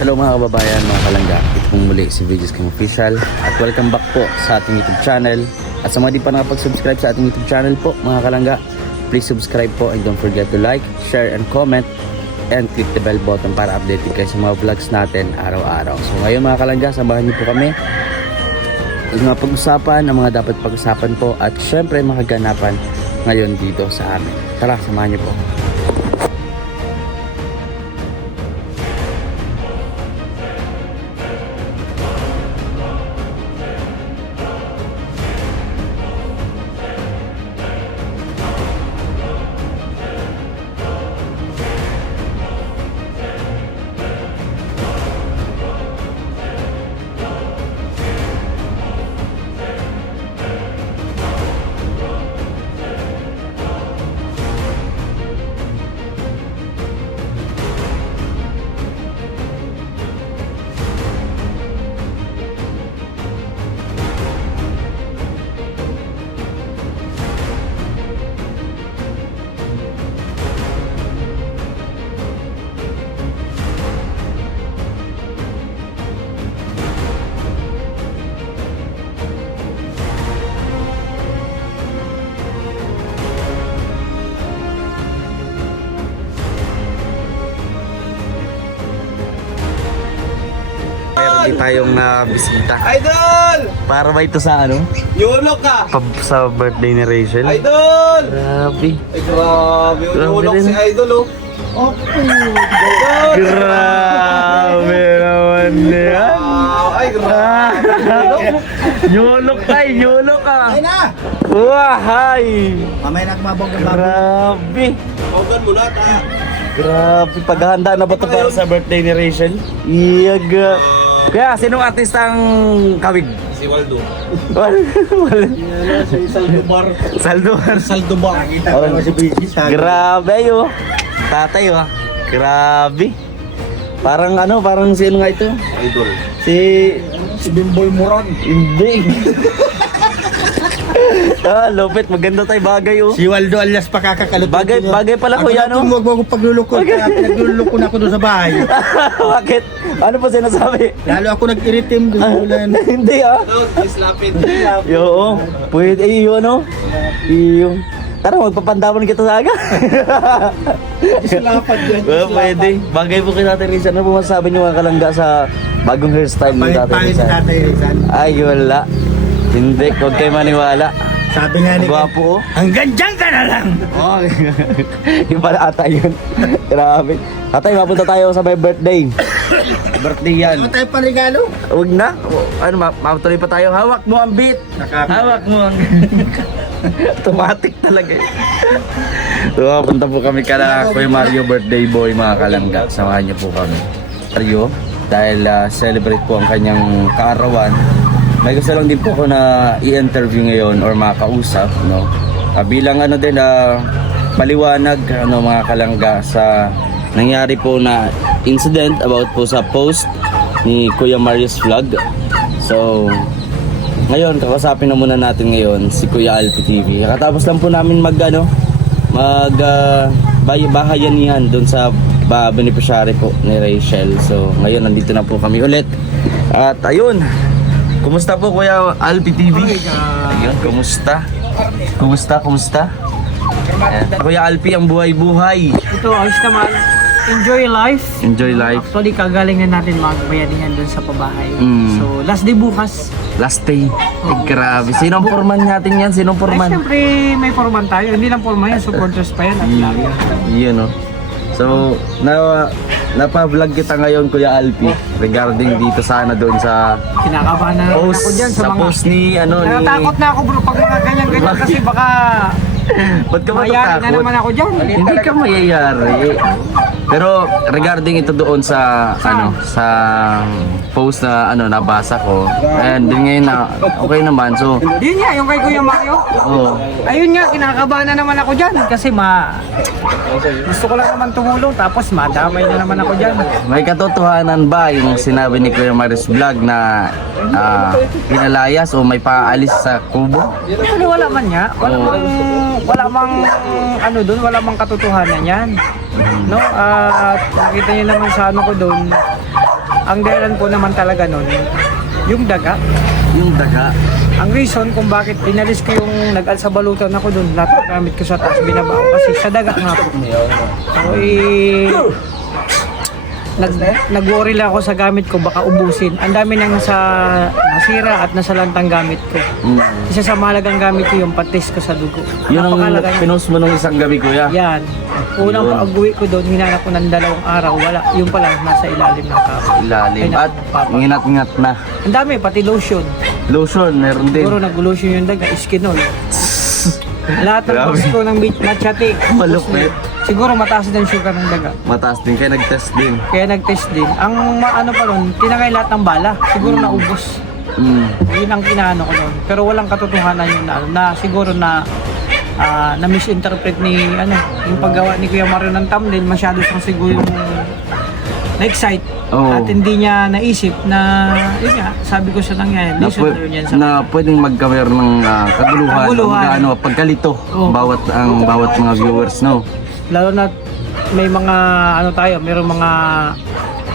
Hello mga kababayan, mga kalangga. Ito pong muli si VJ's King Official at welcome back po sa ating YouTube channel. At sa mga di pa nakapag-subscribe sa ating YouTube channel po mga kalangga, please subscribe po and don't forget to like, share and comment and click the bell button para updated kayo sa mga vlogs natin araw-araw. So ngayon mga kalangga, samahan niyo po kami mga pag-usapan, ang mga dapat pag-usapan po at syempre mga ganapan ngayon dito sa amin. Tara, samahan niyo po. Meron din tayong bisita. Idol! Para ba ito sa ano? Yulok ka! Sa birthday ni Rachel? Idol! Grabe. Ay, grabe. Yulok rin. si Idol, oh. Oh, Idol! Grabe naman yan. Ay, grabe. Nyulok tayo, nyulok ka. Ay na! Wahay! Mamaya na kumabog ng bago. Grabe. Bawagan mo lahat, ha? Grabe. Paghahanda na ba ito para sa birthday ni Rachel? Iyaga. Kaya, sinong artista ang kawig? Si Waldo. Wala. Si Saldobar. Saldobar. Saldobar. Nakita ko naman si Bigis, ha? Grabe ayo. Tatay oh. Grabe. Parang ano, parang sino nga ito? Idol. Si Bimboy Moran. hindi. Lupit, maganda tayo bagay oh. Si Waldo alias pakakakalot. Bagay pala kuya no. Huwag mo paglulukot. Naglulukot na ako doon sa bahay. Bakit? Ano pa sinasabi? Lalo ako nag-iritim doon. Hindi ah. Islapit. Yo, pwede iyo no. Iyo. Tara, magpapandaman kita sa aga. Islapad yan. Pwede. Bagay po kay Tatay Rizal. Ano po masasabi niyo mga kalangga sa bagong hairstyle ni Tatay Pangit Rizal? Tatay Rizal. Ay, wala. Hindi, huwag kayo maniwala. Sabi nga ni Gwapo oh. hanggang dyan ka na lang. Oh, yung pala ata yun. Grabe. Tatay, mapunta tayo sa my birthday. Birthday yan. Ano tayo pa regalo? Huwag na. Ano, matuloy pa tayo. Hawak mo ang beat. Hawak mo ang... Automatic talaga eh. So, punta po kami kala Kuya Mario birthday boy mga kalangga. Samahan niyo po kami. Mario, dahil celebrate po ang kanyang kaarawan. May gusto lang din po ko na i-interview ngayon or makausap, no? Bilang ano din paliwanag ano mga kalangga sa nangyari po na incident about po sa post ni Kuya Mario's vlog. So, ngayon kakasapin na muna natin ngayon si Kuya Alpi TV. Katapos lang po namin bayanihan doon sa beneficiary po ni Rachel. So, ngayon nandito na po kami ulit. At ayun, kumusta po Kuya Alpi TV? Ayun, kumusta? Kumusta? Ayan. Kuya Alpi, ang buhay-buhay. Ito, ayos naman. Enjoy life. Enjoy life. Actually, kagalingan natin magbayanihan dun sa pabahay. Mm. So, last day bukas. Last day. Ay, grabe. Sinong forman natin yan? Sinong Ay, forman? syempre, may forman tayo. Hindi lang forman yan, supporters pa yan. At lagi. Yun no. So, napa-vlog kita ngayon Kuya Alpi regarding dito sana doon sa Kinakabahan na naman post, ako dyan sa sa mga... post ni ano ni... Natatakot na ako bro pag mga ganyan-ganyan kasi baka Ba't ka mayari na matatakot? naman ako dyan. Hindi ka mayayari. Pero regarding ito doon sa ano sa post na ano nabasa ko, and din ngayon na okay naman. So, Yun nga, yung kay Kuya Mario. oh, Ayun nga, kinakabahan na naman ako dyan kasi gusto ko lang naman tumulong tapos madamay na naman ako dyan. may katotohanan ba yung sinabi ni Kuya Marius Vlog na pinalayas o may paalis sa kubo? Pero wala man nga, wala mang ano doon, wala mang katotohanan yan. No, at nakita niyo naman sa ano ko doon, ang dahilan po naman talaga nun, yung daga. Yung daga. Ang reason kung bakit pinalis ko yung nag-alsa balutan ako dun, lahat ng gamit ko sa taas binaba ko kasi sa daga nga po. So, nag-worry lang ako sa gamit ko, baka ubusin. Ang dami nang nasira at nasalantang gamit ko. Isa sa mahalagang gamit ko yung patis ko sa dugo. Yun ang Napakahalaga niya. pinost mo nung isang gabi, kuya. Yan. Unang Yun. pag-uwi ko doon, hinanap ko ng 2 araw. Wala. Yung pala, nasa ilalim ng kapo. Ilalim. Ay, At papa. nginat-ngat na. Ang dami, pati lotion. Lotion, meron din. Siguro nag-lotion yung daga, iskinol. Lahat ng Grabe. boss ko ng matchati. Malupit. Siguro mataas din sugar ng daga. Mataas din, kaya nag-test din. Kaya nag-test din. Ang ano pa nun, tinangay lahat ng bala. Siguro naubos. Yun ang kinaano ko nun. Pero walang katotohanan yun na siguro na misinterpret ni yung paggawa ni Kuya Mario ng thumbnail, masyado siyang siguro yung na-excite. Oo. At hindi niya naisip na yun nga, sabi ko sa nangyayari, Na, listen to yan sa na pwedeng magkameron ng kaguluhan, Kaguluhan. pagkalito, Oo. bawat mga viewers, no? lalo na may mga mayroong mga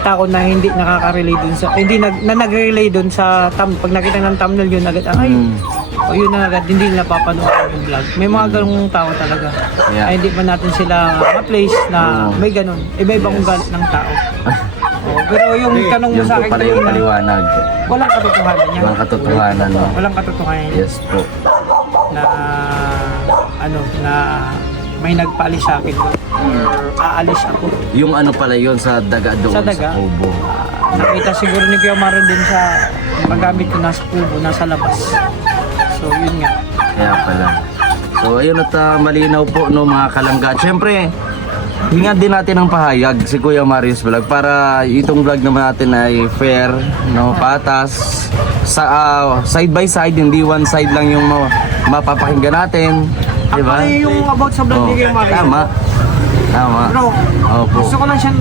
tao na hindi nakaka-relate dun sa nag-relate dun sa pag nakita ng thumbnail yun agad o yun na agad hindi nila papanood yung vlog. May mga ganung tao talaga. Yeah. Ay hindi pa natin sila ma-place na may ganun. Iba-ibang ugali ng tao. Pero yung tanong mo Yun sa po akin pala yung kanina, paliwanag. walang katotohanan yan. Walang katotohanan, no? Walang katotohanan yan Yes po. na na may nagpaalis sa akin doon or aalis ako. Yung ano pala yun sa daga doon Sa daga? kubo. Nakita siguro ni Kuya Mario din sa paggamit ko nasa kubo, nasa labas. So yun nga. Kaya pala. So ayun at malinaw po no mga kalangga. Siyempre, hingan din natin ng pahayag si Kuya Marius Vlog para itong vlog naman natin ay fair, no, patas. Sa side by side, hindi one side lang yung mapapakinggan natin. Di ba? Actually, yung about sa vlog ni Kuya Mario. Tama. Tama. Bro, Opo. gusto ko lang siyang,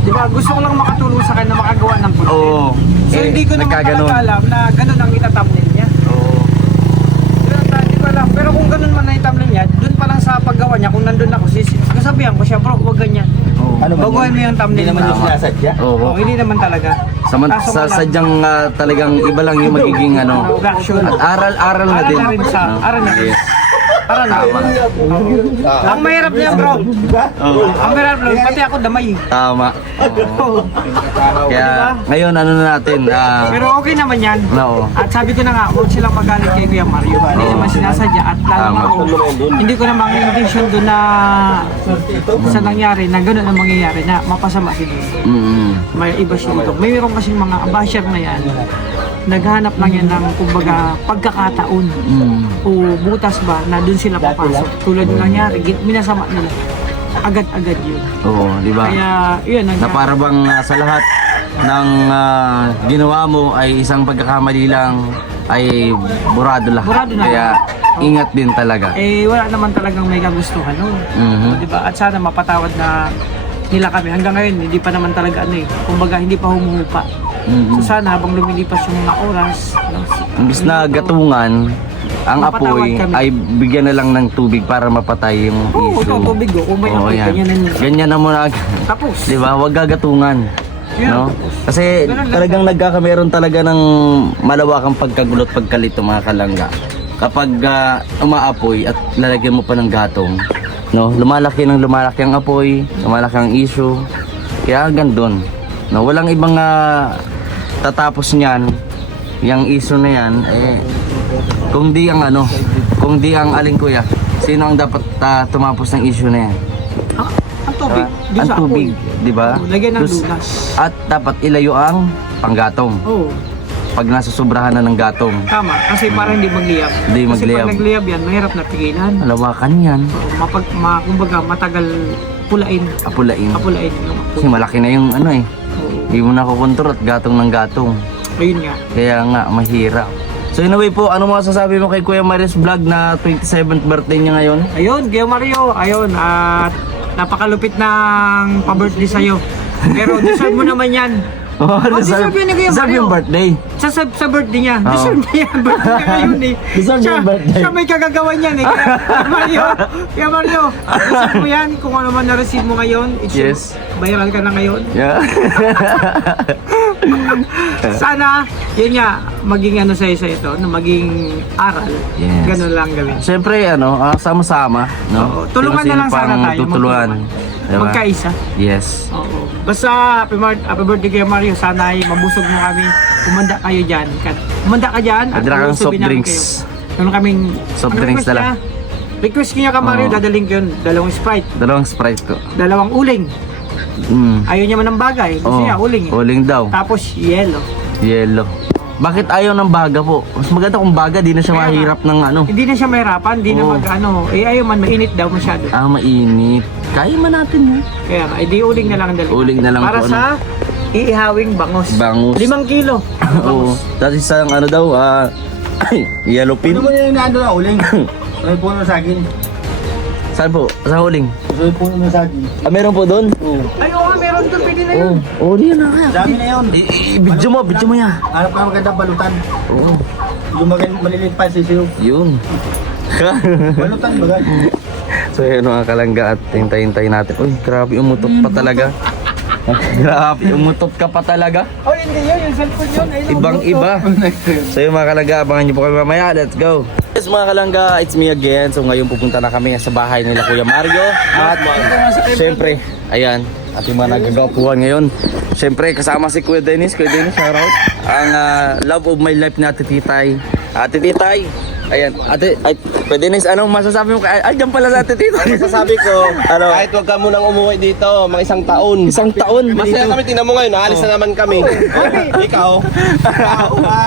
di ba, gusto ko lang makatulong sa kanya na makagawa ng content. Oo. So hindi ko naman nagkaganon. talaga alam na ganun ang itatthumbnail niya. Oo. Hindi ko alam. Pero kung ganun man na yung thumbnail niya, dun pa lang sa paggawa niya, kung nandun ako, kasabihan ko siya, bro, huwag ganyan. Ano ba Baguhin mo yung thumbnail. Hindi naman yung Tama. sinasadya. Oo. Oh, hindi naman talaga. Kaso Sa wala. sadyang talagang iba lang yung magiging ano. Reaction. At aral na Aral din. na rin sa, No? aral na rin. Yes. Aral na rin. Ang mahirap niya, bro. Oo. Ang mahirap, bro. Pati ako damay. Tama. Oo. Kaya ngayon ano na natin, Pero okay naman yan. no. At sabi ko na nga, huwag silang magalit kay Kuya Mario. Hindi naman sinasadya at lalo Tama. ako. Hindi ko naman intention doon na sa nangyari na gano'n ang mangyayari na mapasama si Lord. May iba siya dito. Mayroon kasing mga basher na yan. Naghanap lang yan ng kumbaga pagkakataon o butas ba na doon sila papasok. Tulad ng nangyari, minasama nila. Agad-agad yun. Oo, di ba? Kaya yun ang Na para bang sa lahat ng ginawa mo ay isang pagkakamali lang ay burado lahat. Burado na. Kaya ingat din talaga. wala naman talagang may kagustuhan nun. Mhm. Di ba? At sana mapatawad na nila kami. Hanggang ngayon, hindi pa naman talaga kumbaga hindi pa humuhupa. Mhm. So sana habang lumilipas yung mga oras, Imbis na gatungan, ang Mapatawad apoy kami. ay bigyan na lang ng tubig para mapatay yung Oo, issue. ito tubig kung may Oo, apoy, yan. ganyan na yun. Ganyan na muna. Tapos. Di ba? Huwag gagatungan. Yeah. No? Kasi Ganun lang talagang nagkakameron talaga ng malawakang pagkagulot pagkalito mga kalangga. Kapag umaapoy at lalagyan mo pa ng gatong, no? Lumalaki ang apoy, lumalaki ang issue. Kaya hanggang doon. No? Walang ibang tatapos niyan, yung issue na yan, kung di ang aling kuya, sino ang dapat tumapos ng issue na yan? Ang tubig. Doon Ang sa tubig, di ba? apoy. Lagyan ng Dus- lunas. At dapat ilayo ang panggatong. Oo. Pag nasa sobrahan na ng gatong, Tama. Kasi para hindi magliyab. Hindi Kasi magliyab. pag nagliyab yan, mahirap na pigilan. malawakan yan, Oo, kumbaga matagal pulain. apulain. Kapulain yung Kasi apoy. malaki na yung Oo. hindi mo na kukontrol at gatong ng gatong. Ayun nga. Kaya nga, mahirap. So anyway po, ano mga sasabi mo kay Kuya Marius Vlog na 27th birthday niya ngayon? Ayun, Kuya Mario. Ayun, at napakalupit ng pa-birthday sa'yo. Pero deserve mo naman yan. Oh, deserve yun ni Kuya deserve Mario. yung birthday. Sa birthday niya. Oo. Deserve niya yan. Birthday niya ngayon eh. Deserve niya yung birthday. Siya may kagagawa niyan eh. Kaya Mario, deserve mo yan. Kung ano man na-receive mo ngayon, Yes. viral ka na ngayon. Yeah. Sana, yun nga, maging ano sa'yo ito, na maging aral. Yes. Ganun lang gawin. Siyempre, sama-sama, no? Oo. Tulungan na lang Sino-sino sana pang tayo. tutulungan. Diba? Magkaisa. Yes. Oo. Basta, happy birthday kay Mario. Sana ay mabusog mo kami. Kumanda kayo dyan. Kumanda ka dyan. At Padala kang malusogin soft namin drinks. kayo. Meron kaming Soft ano drinks request dala. niya? Request niya ka Mario, Oo. dadaling ko yun. 2 Sprite, Dalawang Sprite ko. 2 uling. Ayaw niya man ng bagay. Gusto Oh, niya uling. Eh. uling daw. Tapos yellow. Yellow. Bakit ayaw ng baga po? Mas maganda kung baga, di na siya Kaya nga. mahirap ng ano. Hindi na siya mahirapan, hindi na Oo. mag-ano. Eh ayaw man, mainit daw masyado. Ah, mainit. Kaya man natin yun. Kaya nga, edi uling na lang ang dali. Uling na lang Para po, sa iihawing bangus. Bangus. 5 kilo. Oo. Tapos isang ano daw, yellow pin. Ano mo yung nando na uling? May puno sa akin. Saan po? Saan huling? May puno na sa akin. Ah, meron po doon? Oo. Ay, oo, meron doon, pwede na yun. Oo, di na kaya. Dami na yun. Video mo ya. Hanap ka magandang balutan. Oo. Yung maliliit pa sisiyo. Yun. Balutan bagay. So yun mga kalangga at hintay-hintay natin. Uy, grabe umutot pa talaga. Grabe, umutot ka pa talaga. Oh, hindi yun, yung cellphone yun. Ayun, Ibang iba. So yun mga kalangga, abangan niyo po kami mamaya. Let's go. Yes mga kalangga, it's me again. So ngayon pupunta na kami sa bahay nila Kuya Mario. At syempre, ayan, ating mga nagagapuhan ngayon. Syempre, kasama si Kuya Dennis. Kuya Dennis, shoutout. Ang love of my life na Ate Titay. Ate Titay, ayan, ate, ay, Kuya Dennis, anong masasabi mo? Ay, dyan pala sa Ate Titay. Masasabi ko, Ano? kahit wag ka munang umuwi dito, mga 1 taon. Isang taon. Masaya kami, tingnan mo ngayon, naalis na naman kami. Ikaw,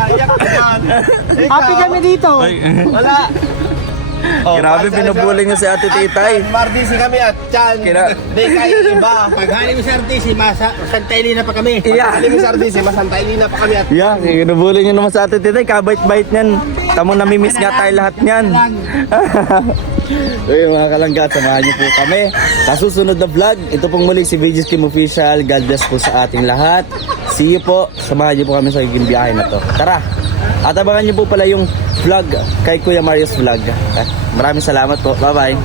iyak ka naman. Happy kami dito. Wala. Oh, Grabe, pinubuling niya si Ate Titay. Mardisi kami at Chan. Di kayo iba. Paghali mo sa RTC, Santay na pa kami. Yeah. Pagkali mo sa Ardisi, masantay na pa kami at Yeah, kinubuli niyo naman sa Ate Titay. Kabait-bait niyan. Tamo namimiss nga tayo lahat niyan. Uy, mga kalangga, samahan niyo po kami sa susunod na vlog. Ito pong muli si VG's Kim Official. God bless po sa ating lahat. See you po. Samahan niyo po kami sa higing biyahe na to. Tara! At abangan niyo po pala yung vlog kay Kuya Mario's vlog. Maraming salamat po. Bye-bye.